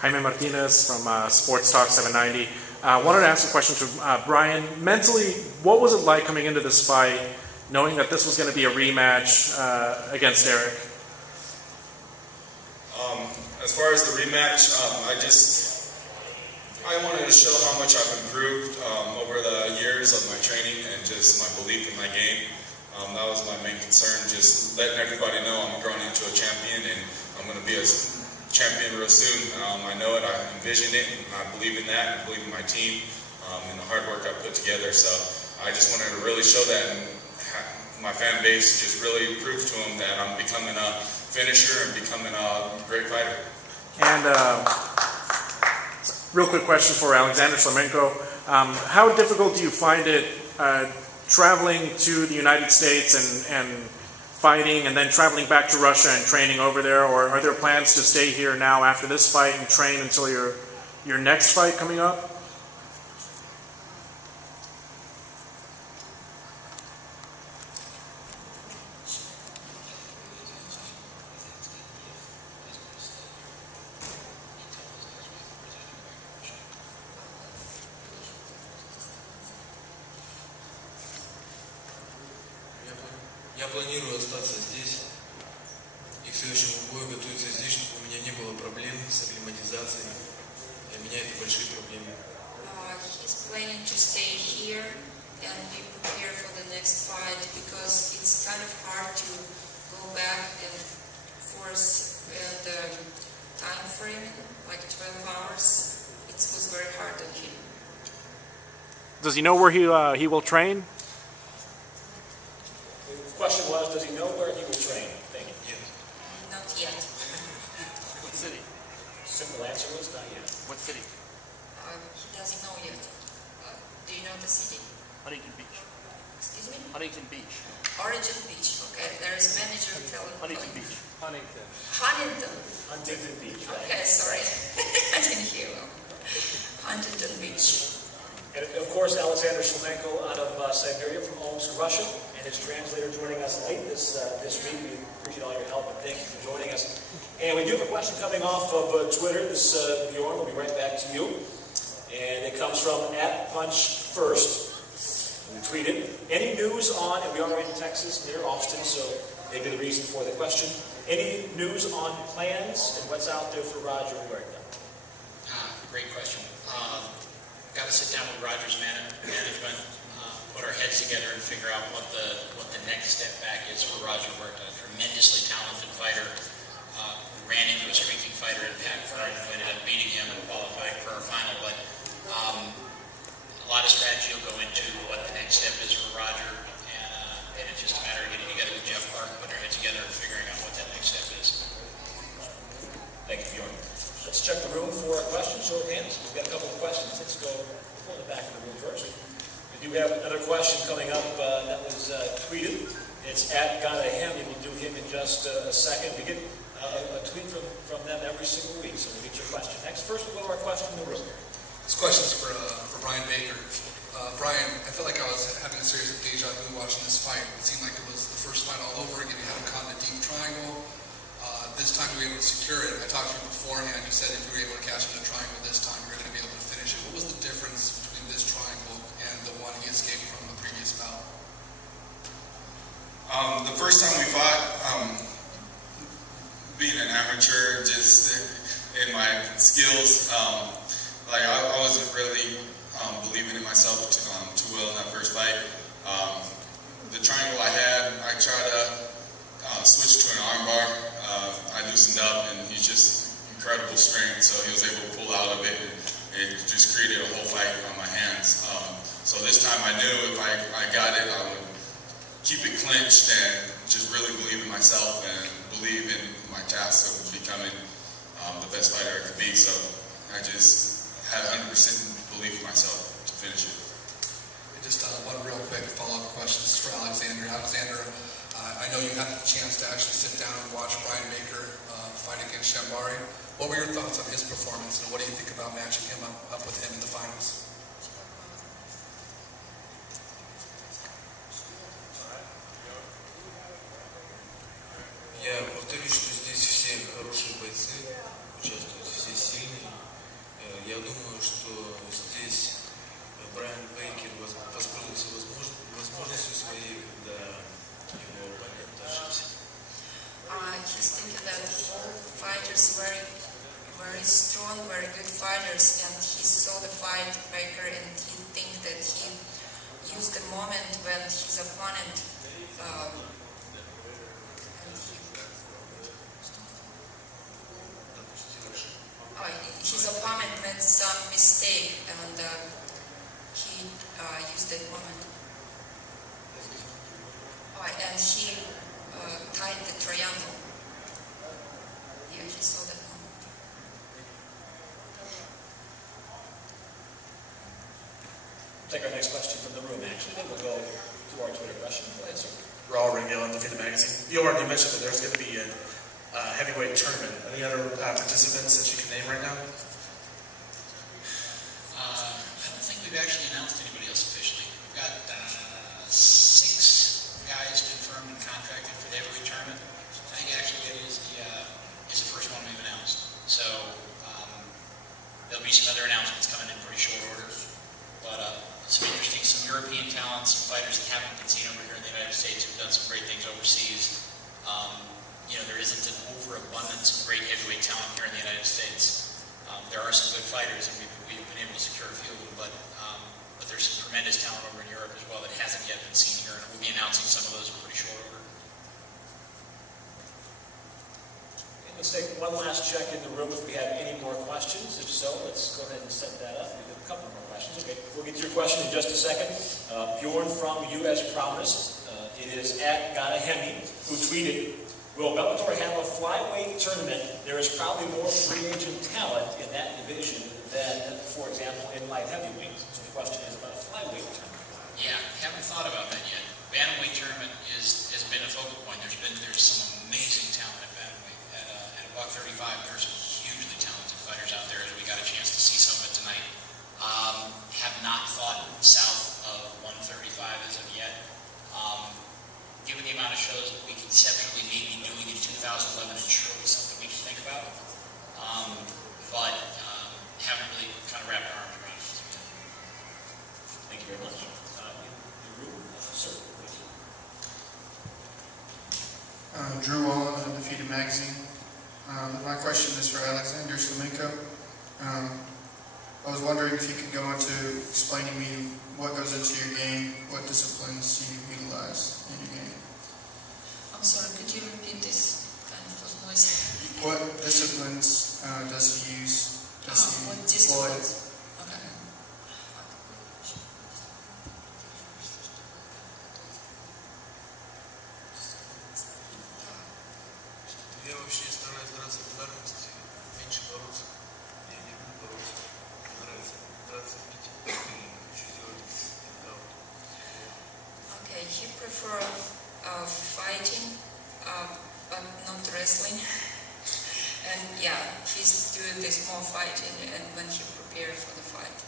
Jaime Martinez from Sports Talk 790. Wanted to ask a question to Bryan. Mentally, what was it like coming into this fight, knowing that this was going to be a rematch against Eric? As far as the rematch, I wanted to show how much I've improved over the years of my training and just my belief in my game. That was my main concern, just letting everybody know I'm growing into a champion and I'm going to be a champion real soon. I know it, I envision it, and I believe in that, I believe in my team and the hard work I put together. So I just wanted to really show that, and my fan base just really prove to them that I'm becoming a finisher and becoming a great fighter. And real quick question for Alexander Schlemenko. How difficult do you find it traveling to the United States and fighting and then traveling back to Russia and training over there? Or are there plans to stay here now after this fight and train until your next fight coming up? Я планирую остаться здесь и к следующему бою готовиться здесь, чтобы у меня не было проблем с акклиматизацией. Для меня это большие проблемы. He's planning to stay here and be prepared for the next fight because it's kind of hard to go back and force the time frame, like 12 hours. It was very hard on him. Does he know where he will train? The question was, does he know where he will train? Thank you. Yes. Not yet. What city? Simple answer was not yet. What city? He doesn't know yet. Do you know the city? Huntington Beach. Excuse me? Huntington Beach. Origin Beach. Okay, there is manager telling. Huntington Beach. Huntington. Huntington Beach, right? Okay, sorry. I didn't hear well. Huntington Beach. And of course, Alexander Schlemenko out of Siberia from Omsk, Russia, and his translator joining us late this week. We appreciate all your help and thank you for joining us. And we do have a question coming off of Twitter. This Bjorn, we'll be right back to you. And it comes from @PunchFirst. We tweeted, any news on, and we are in Texas near Austin, so maybe the reason for the question, any news on plans and what's out there for Roger Huerta? Great question. Got to sit down with Roger's management, put our heads together and figure out what the next step back is for Roger Huerta. A tremendously talented fighter. Ran into a streaking fighter in Pat Bjorn who ended up beating him and qualifying for our final. But a lot of strategy will go into what the next step is for Roger, and it's just a matter of getting together with Jeff Clark, putting our heads together and figuring out what that next step is. Thank you, Bjorn. Let's check the room for questions. Show of hands. We've got a couple of questions. Let's go in the back of the room first. We do have another question coming up that was tweeted. It's @GottaHim. We'll do him in just a second. We get a tweet from them every single week, so we'll get your question. Next, first we'll go to our question in the room. This question's for Bryan Baker. Bryan, I felt like I was having a series of deja vu watching this fight. It seemed like it was the first fight all over again. You haven't caught in a deep triangle. This time you were able to secure it. I talked to you beforehand. You said if you were able to catch in a triangle this time, you were going to be able to finish it. What was the difference between this triangle and the one he escaped from the previous bout? The first time we fought, being an amateur, just in my skills, I wasn't really believing in myself too well in that first fight. The triangle I had, I tried to switch to an armbar. I loosened up, and he's just incredible strength, so he was able to pull out of it, and it just created a whole fight on my hands. So this time I knew if I got it, I would keep it clinched and just really believe in myself and believe in my task of becoming the best fighter I could be. So I just had 100% belief in myself to finish it. And just one real quick follow-up question. This is for Alexander. Alexander, I know you had a chance to actually sit down and watch Bryan Baker fight against Schambari. What were your thoughts on his performance, and what do you think about matching him up with him in the finals? Я повторюсь, что здесь все хорошие бойцы, участвуют все сильные. very strong, very good fighters, and he saw the fight Baker, and he think that he used the moment when his opponent his opponent made some mistake, and he used that moment. And he tied the triangle. Yeah, he saw that moment. Take our next question from the room, actually. Then we'll go to our Twitter question. Go ahead, sir. Raul Ringel, Undefeated Magazine. Bjorn, you mentioned that there's going to be a heavyweight tournament. Any other participants that you can name right now? I don't think we've actually announced anybody else officially. We've got 6 guys confirmed and contracted for the heavyweight tournament. I think actually that is the first one we've announced. So there'll be some other announcements coming in pretty short order. But some European talents, some fighters that haven't been seen over here in the United States who've done some great things overseas. There isn't an overabundance of great heavyweight talent here in the United States. There are some good fighters, and we've been able to secure a few of them, but there's some tremendous talent over in Europe as well that hasn't yet been seen here, and we'll be announcing some of those in pretty short order. Let's take one last check in the room if we have any more questions. If so, let's go ahead and set that up. We have a couple more questions. Okay, we'll get to your question in just a second. Bjorn from you as promised. It is at Ganahemi, who tweeted, "Will Bellator have a flyweight tournament? There is probably more free agent talent in that division than, for example, in light heavyweight." So the question is about a flyweight tournament. Yeah, haven't thought about that yet. Bantamweight tournament has been a focal point. There's some amazing talent at bantamweight. At about 35, there's some hugely talented fighters out there, as we got a chance to see some of it tonight. Have not thought south of 135 as of yet. Given the amount of shows that we conceptually may be doing in 2011, it's surely something we can think about. But haven't really kind of wrapped our arms around it. Thank you very much. In the room, sir. Drew Wallen, Undefeated Magazine. My question is for Alexander Schlemenko. I was wondering if you could go into explaining to me what goes into your game, what disciplines you utilize in your game. I'm sorry, could you repeat this? Kind of was noisy. What disciplines does he use? What disciplines? Okay. Я вообще стараюсь драться в ударности, меньше бороться. Я не люблю бороться. Мне нравится драться, бить и хочу сделать нокаут. Okay, he prefers fighting, but not wrestling. And yeah, he's doing this more fighting and when he prepared for the fight.